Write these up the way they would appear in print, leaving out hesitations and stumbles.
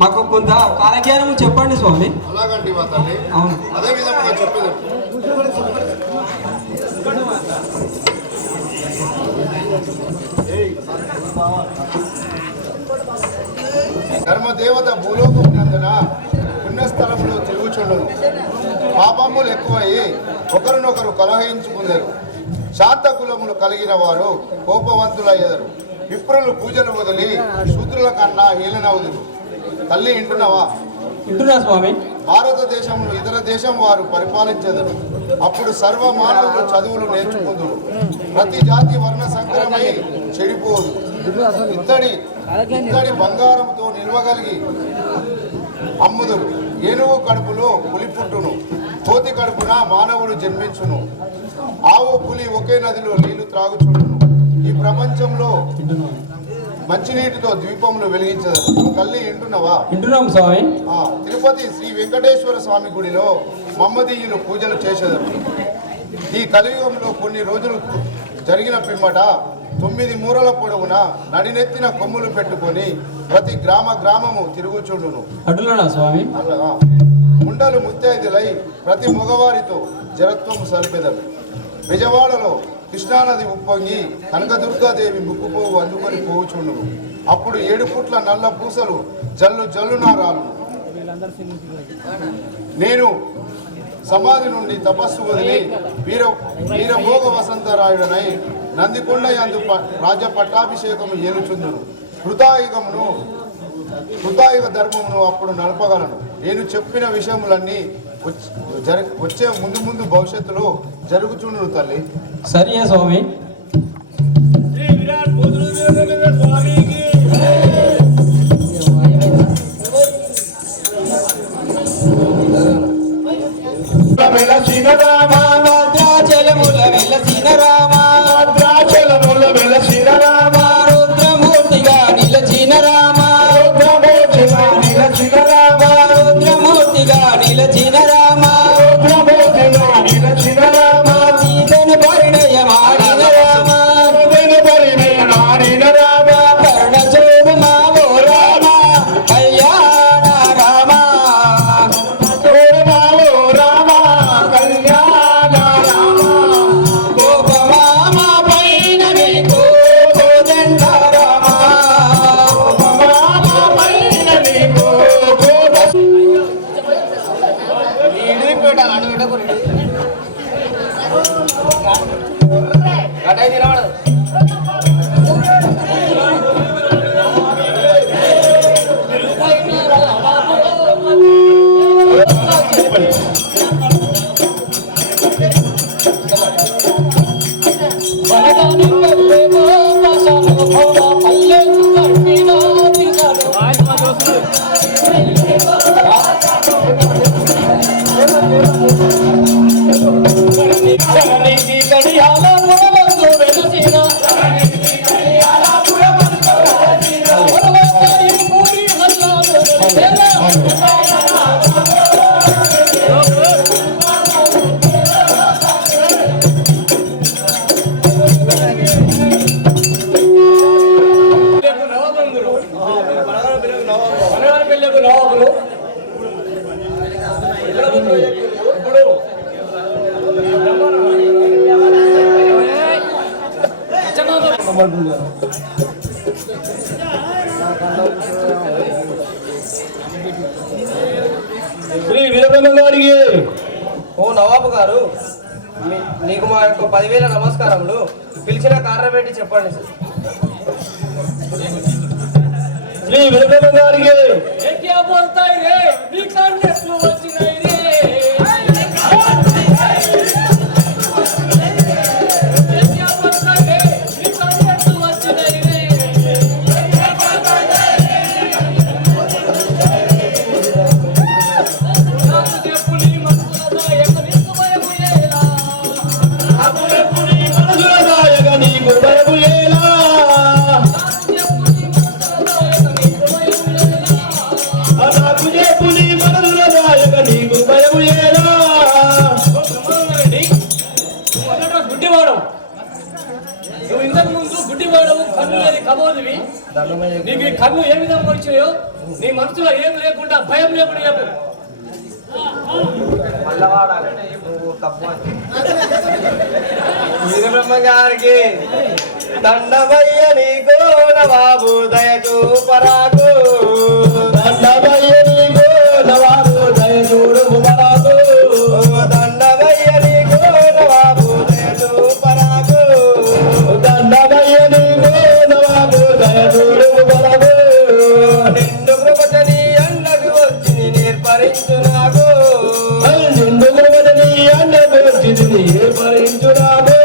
మాకు కొంత కాలజ్ఞానం చెప్పండి స్వామి. అలాగండి మా తల్లి. అవును, అదే విధంగా చెప్పేది. ధర్మదేవత భూలోకం నందున పుణ్యస్థలంలో తిరుగుచుండును. పాపములు ఎక్కువయ్యి ఒకరినొకరు కలహించుకుందరు. శాంత కులములు కలిగిన వారు కోపవంతులయ్యారు. విప్రులు పూజలు వదిలి శూద్రుల కన్నా హీననవుదురు. తల్లి ఇంటున్నావా? ఇంటున్నా స్వామి. భారతదేశంలో ఇతర దేశం వారు పరిపాలించెదరు. అప్పుడు సర్వ మానవులు చదువులు నేర్చుకుందురు. ప్రతి జాతి వర్ణ సంకరమై చెడిపోదు. ఇత్తడి బంగారంతో నిల్వగలిగి అమ్ముదురు. ఏనుగు కడుపులో పులి పుట్టును, కోతి కడుపున మానవుడు జన్మించును. ఆవు పులి ఒకే నదిలో నీళ్లు త్రాగుచుండును. ఈ ప్రపంచంలో మంచినీటితో ద్వీపములు వెలిగించదు. తల్లి ఇంటున్నావా? ఇంటున్నాం స్వామి. తిరుపతి శ్రీ వెంకటేశ్వర స్వామి గుడిలో మమ్మదీయులు పూజలు చేసేదారు. ఈ కలియుగంలో కొన్ని రోజులు జరిగిన పిమ్మట 9 మూరల పొడవున నడినెత్తిన కొమ్ములు పెట్టుకొని ప్రతి గ్రామము తిరుగుచుండును. స్వామి. ముండలు ముత్తైదులై ప్రతి మగవారితో జరత్వము సరిపెదరు. విజయవాడలో కృష్ణానది ఉప్పొంగి కనకదుర్గాదేవి ముక్కుపోవు అందుకొని పోవుచుండును. అప్పుడు 7 ఫుట్ల నల్ల పూసలు జల్లున రాలును. నేను సమాధి నుండి తపస్సు వదిలి వీరభోగ వసంతరాయుడనై నందికొండ యందు రాజ పట్టాభిషేకము ఏలుచుందును. కృతాయుగ ధర్మమును అప్పుడు నడపగలను. నేను చెప్పిన విషయములన్నీ వచ్చే ముందు భవిష్యత్తులో జరుగుచుండును తల్లి. సరే స్వామి. శ్రీ వీరబ్రహ్మ గారికి. ఓ నవాబు గారు, నీకు మా యొక్క 10,000 నమస్కారములు. పిలిచిన కారణం ఏంటి చెప్పండి. శ్రీ వీరబ్రహ్మ గారికి. నువ్వు ఇంతకు ముందు గుడ్డివాడవు, కన్ను లేని కబోదివి. నీకు ఈ కన్ను ఏ విధంగా వచ్చాయో నీ మనసులో ఏం లేకుండా భయం లేకుండా చెప్పు. వీరబ్రహ్మగారికి దండమయ్య నీకు నవాబు దయచూపరాకు, దండమయ్య నీకు నవాబు దయచూపరాకు, దండమయ్య నీకు నవాబు దయచూపరాకు, దండమయ్య నీకు నవాబు దయచూపరాకు. నిండు కృపచని అండకు వచ్చి నేర్పరించు నాకు, నిండు కృపచని అండకు వచ్చి నేర్పరించు నాకు.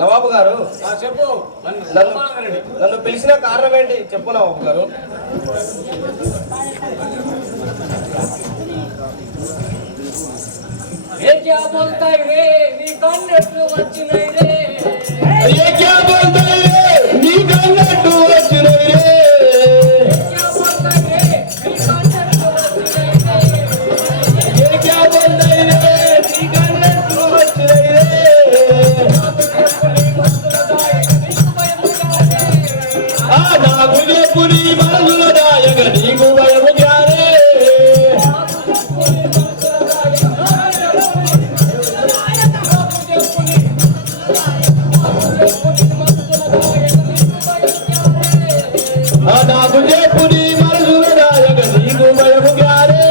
నవాబు గారు చెప్పు. నన్ను పిలిచిన కారణం ఏంటి చెప్పు నవాబు గారు. ఏ క్యా బోల్తాయి రే నీ కన్నెట్లు వచ్చినాయి రే, ఏ క్యా బోల్తాయి రే నీ కన్నెట్లు వచ్చినాయి రే, ఏ క్యా బోల్తాయి రే నీ కన్నెట్లు వచ్చినాయి రే, ఏ క్యా బోల్తాయి రే నీ కన్నెట్లు వచ్చినాయి రే. నాకు చెప్పు నీ మనసుల దాయక నీకు భయము జారే, నాకు చెప్పు నీ మనసుల దాయక నీకు భయము జారే.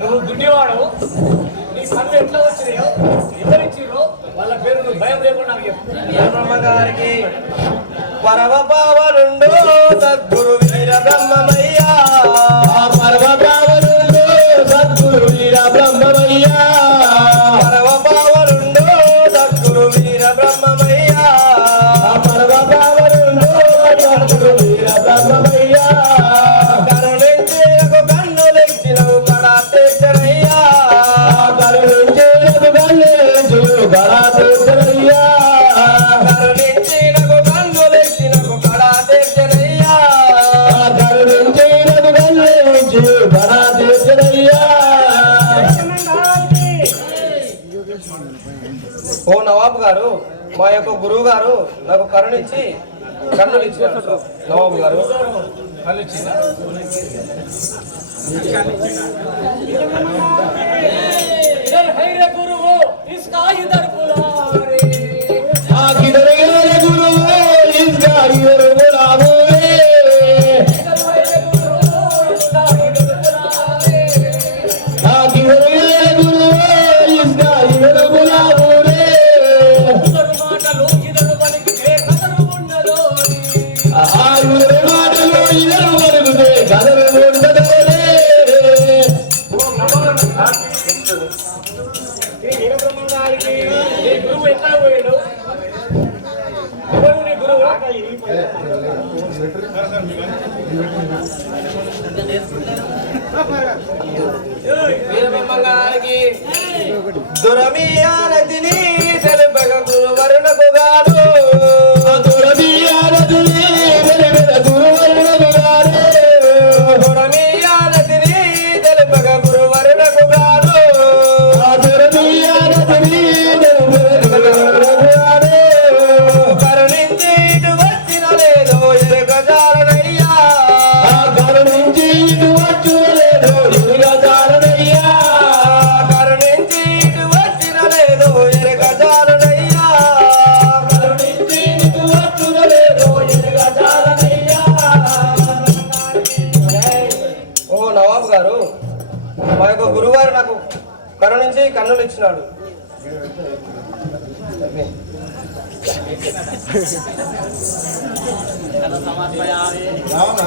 నువ్వు గుడ్డివాడు, నీ కన్ను ఎట్లా వచ్చినాయో ఎవరిచ్చిరో వాళ్ళ పేరు నువ్వు భయం లేకుండా బ్రహ్మగారికి పరమ పావనుండు సద్గురు వీర బ్రహ్మమయ్యా, పరమ పావనుండు సద్గురు వీర బ్రహ్మమయ్యా, పరమ పావనుండు సద్గురు వీర బ్రహ్మమయ్యా, పరమ పావనుండు సద్గురు వీర బ్రహ్మమయ్యా. కరుణించి నాకు కన్ను లెచ్చినవు కడా తెచ్చనయ్యా, కరుణించి నాకు కన్ను లెచ్చినవు కడా తెచ్చనయ్యా, కరుణించి నాకు కన్ను లెచ్చినవు కడా తెచ్చనయ్యా, కరుణించి నాకు కన్ను లెచ్చినవు కడా తెచ్చనయ్యా. ఓ నవాబు గారు, మా యొక్క గురువు గారు నాకు కరుణించి కన్నులు ఇచ్చినట్టు. నవాబు గారు గురువు ఇస్కా ఇదర్ బులారే, కిదర్ గయే గురువు ఇస్కా ఇదర్ బులారే, కిదర్ గయే గురువు ఇస్కా ఇదర్ బులారే. మాటలు ఇదరు పలికితే కదరు ఉండలో, ఇదరు మాటలు ఇదరు పలికితే కదరు ఉండలో. గురువు ఎట్లా పోయాడు, ఎవరు నీ గురువు? వీరబ్రహ్మగారికి దురమీయానతిని తెలుపగ గురువరుణకు గాను, దురమీయానతిని తెలుపగ గురువరుణకు గాను, దురమీయానతిని తెలుపగ గురువరుణకు గాను, దురమీయానతిని తెలుపగ గురువరుణకు గాను. కరుణించి ఇటు వచ్చిన లేదో ఎరుగజాలనయ్యా, కరుణించి ఇటు వచ్చిన లేదో ఎరుగజాలనయ్యా, కరుణించి ఇటు వచ్చిన లేదో ఎరుగజాలనయ్యా, కరుణించి ఇటు వచ్చిన లేదో ఎరుగజాలనయ్యా. ఓ నవాబు గారు, మా యొక్క గురువారు నాకు కరుణించి కన్నులు ఇచ్చినాడు. అవునా?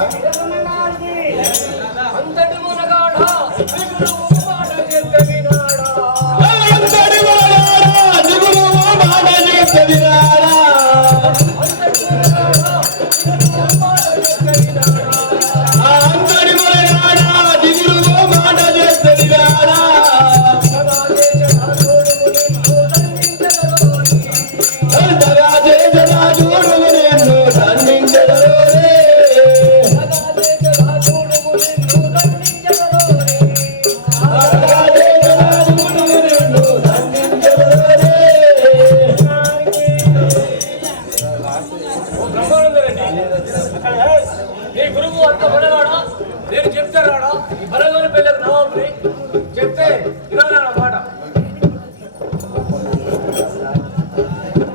అంతటి మునగాడా దిగులు మాట చేస్తే వినాడా, అంతటి మునగాడా దిగులు మాట చేస్తే వినాడా, అంతటి మునగాడా దిగులు మాట చేస్తే వినాడా, అంతటి మునగాడా దిగులు మాట చేస్తే వినాడా. అంతగా చేసిన చూడు నిన్ను దండించదరోరే, నీ గురువు అంత బలవాడా? నేను చెప్తారా బలగోని పెళ్ళకు నవాబుని చెప్తే వినాలన్న మాట.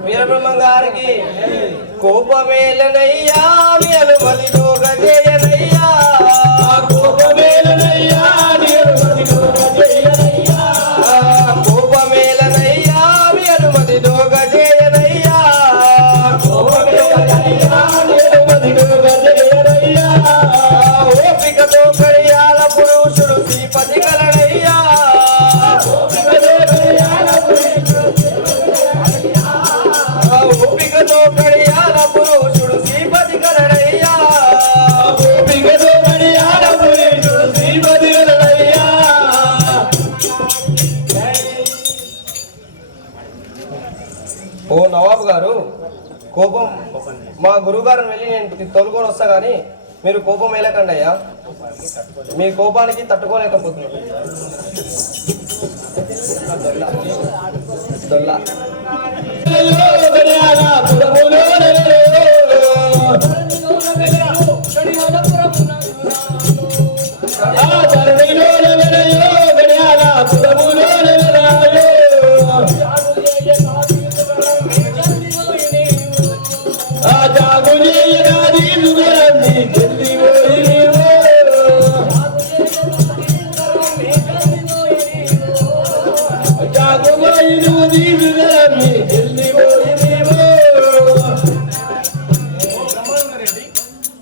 వీరబ్రహ్మం గారికి కోపమేలనయ్యా అనుమతి దోగజేయనయ్యా కోపమేలనయ్యా అనుమతి దోగజేయనయ్యా కోపమేలనయ్యా అనుమతి దోగజేయనయ్యా కోపమేలనయ్యా అనుమతి దోగజేయనయ్యా ఓపికతో కడియాల పురుషుడు శ్రీపతి కలడయ్యా ఓపికతో కడియాల ఓపికతో కడియాల పురుషుడు శ్రీపతి కలడయ్యా ఓపికతో కడియాల పురుషుడు శ్రీపతి కలడయ్యా. ఓ నవాబు గారు, కోపం మా గురువుగారిని వెళ్ళి నేను తోలుకొని వస్తా కానీ మీరు కోపం వేయలేకండి అయ్యా. మీ కోపానికి తట్టుకోలేకపోతున్నాను. దొల్లా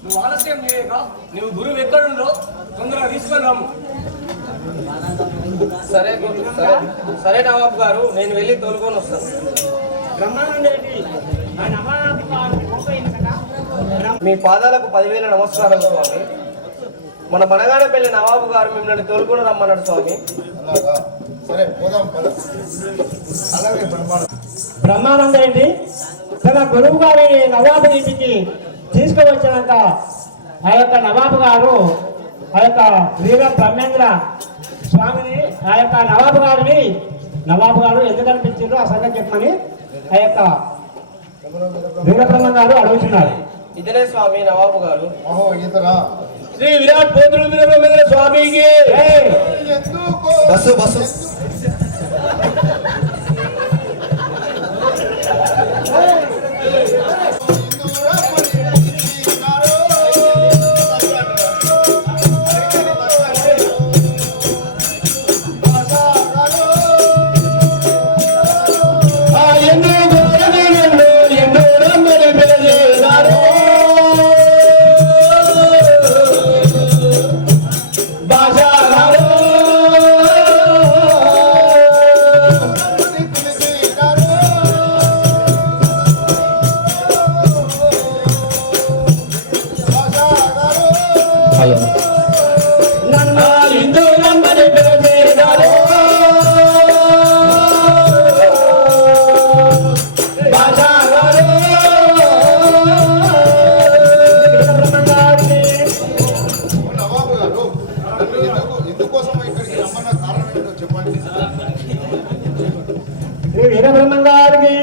నువ్వు ఆలస్యం చేయక నువ్వు గురువు ఎక్కడుందో తొందరగా తీసుకొని రమ్ము. సరే సరే సరే నవాబు గారు, నేను వెళ్ళి తోలుకొని వస్తాను. మీ పాదాలకు 10,000 నమస్కారాలు స్వామి. మన మనగాడపల్లి నవాబు గారు మిమ్మల్ని తోలుకొని రమ్మన్నాడు స్వామి. అలాగా సరే పోదాం పద. అలాగే బ్రహ్మాండం. బ్రహ్మానంద రెడ్డి తన గురువు గారిని నవాబు ఇంటికి తీసుకువచ్చినాక ఆ యొక్క నవాబు గారు ఆ యొక్క వీర బ్రహ్మేంద్ర స్వామిని ఆ యొక్క నవాబు గారు ఎందుకు అనిపించారో ఆ సంగతి చెప్పమని ఆ యొక్క వీరబ్రహ్మ గారు అడుగుతున్నారు. ఇతనే స్వామి నవాబు గారు. ఓహో ఇతరా? శ్రీ విరాట్ పోతులు వీరబ్రహ్మేంద్ర స్వామికి ఎందుకు బస్సు వీరబ్రహ్మ గారికి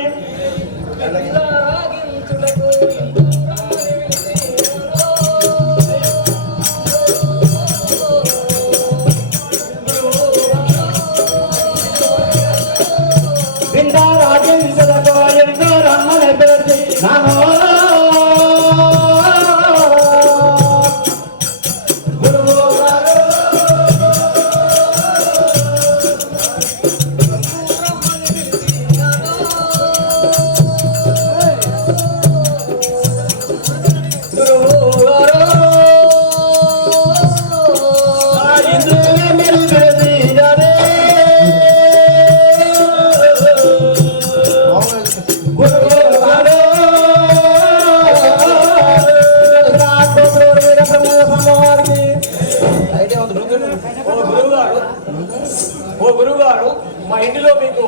ఓ గురువుగారు, మా ఇంటిలో మీకు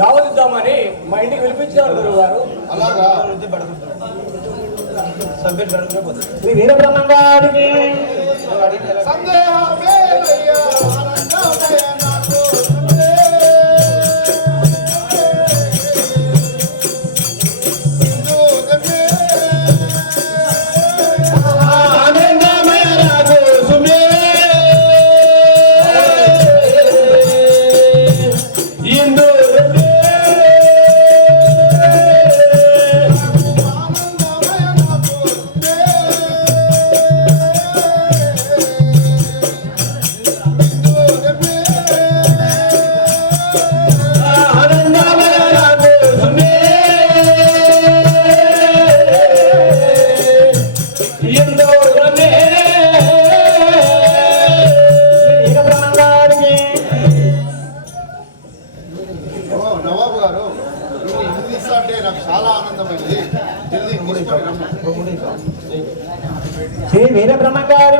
దావతిద్దామని మా ఇంటికి పిలిపించారు గురువుగారు. అలాగా శ్రీ వీరబ్రహ్మ గారికి సందేహమేలయ్యా ఆనందమయ నాకు హిందూ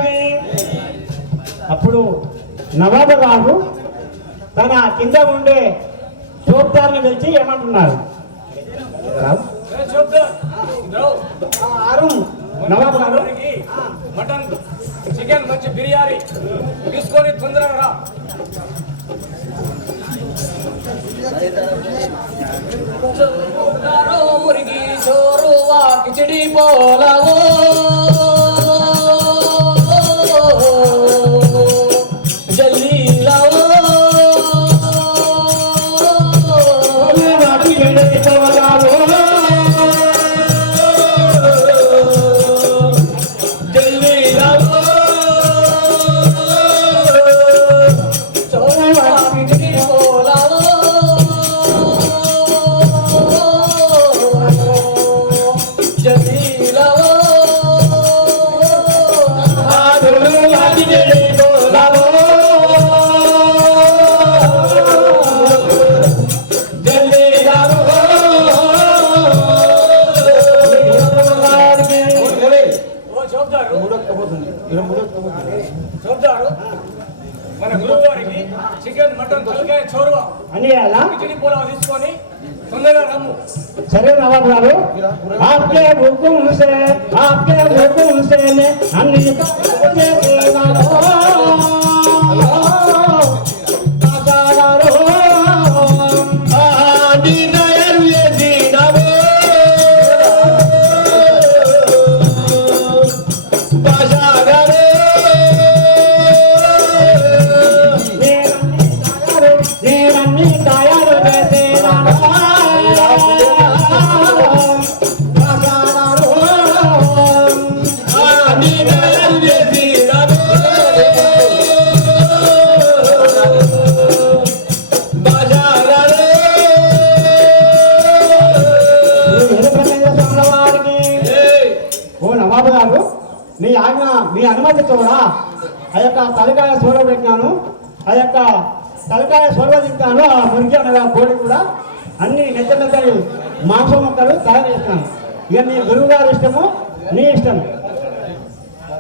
గారికి. అప్పుడు నవాబు గారు తన కింద ఉండే చోప్దార్ని పిలిచి ఏమంటున్నారు? అరుణ్ నవాబు గారు మటన్ చికెన్ మంచి బిర్యానీ తీసుకొని తొందరగా రా. మురిగి చోరువా కిచడి పోలవో జల్దీ లావో చూద్దారు. మన గురువు గారికి చికెన్ మటన్ తలకాయ చోరువా అని అలా కిచడి పోలా తీసుకొని తొందరగా రమ్ము. సరే నవాబు గారు, ఆప్కే హుకుం సే అన్ని మీ అనుమతి కూడా ఆ యొక్క తలకాయ సోడ పెట్టినాను, ఆ యొక్క తలకాయ సోడ తింటాను. ఆ మురికి అనగా కోడి కూడా అన్ని నెత్త మాంసం ముక్కలు తయారు చేస్తున్నాను. ఇక నీ గురువు గారి ఇష్టము, నీ ఇష్టము.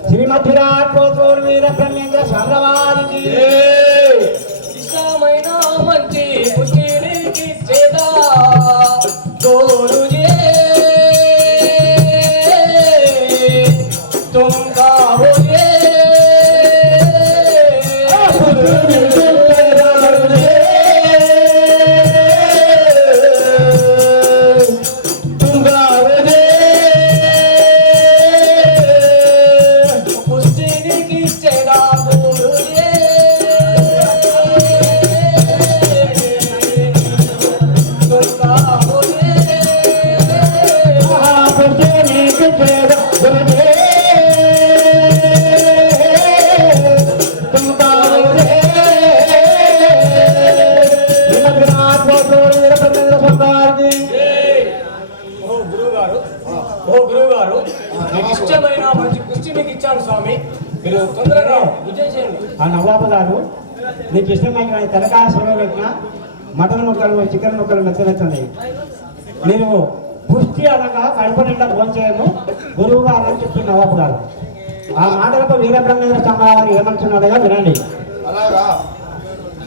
శ్రీమతి రాజోత్సవ వీర బ్రహ్మేంద్ర స్వామివారికి ఇష్టమైన మంచి పుష్టికి చేదా గోరుజే తుంగా హోయే ఇష్టమైన మంచి కుర్చీ మీకు ఇచ్చాను స్వామి, మీరు తొందరగా విజయం చేయండి. ఆ నవాబు గారు నీకు ఇష్టమైన తెలకాయ సొర పెట్టిన మటన్ ముక్కలు చికెన్ ముక్కలు మెత్తనెత్తున్నాయి. నేను పుష్టి అనగా కడుపు నిండా భోంచేయము గురువు గారు అని చెప్పి నవాబు గారు. ఆ మాటలకు వీరబ్రహ్మేంద్ర స్వామి వారు ఏమంటున్నాడుగా వినండి. అలాగా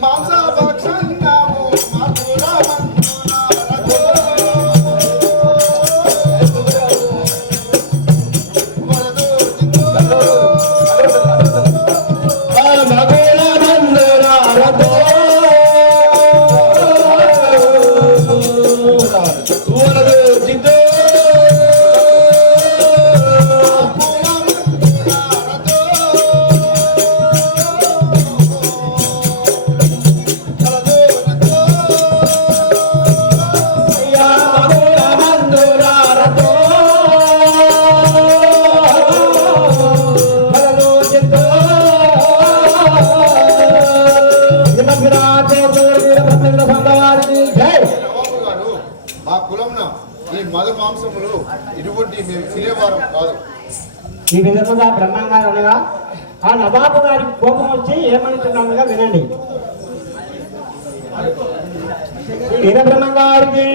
మాంసభక్షణము ఈ విధముగా బ్రహ్మంగారు అనగా ఆ నవాబు గారికి కోపం వచ్చి ఏమనుకున్నాముగా వినండి. వీరబ్రహ్మంగారికి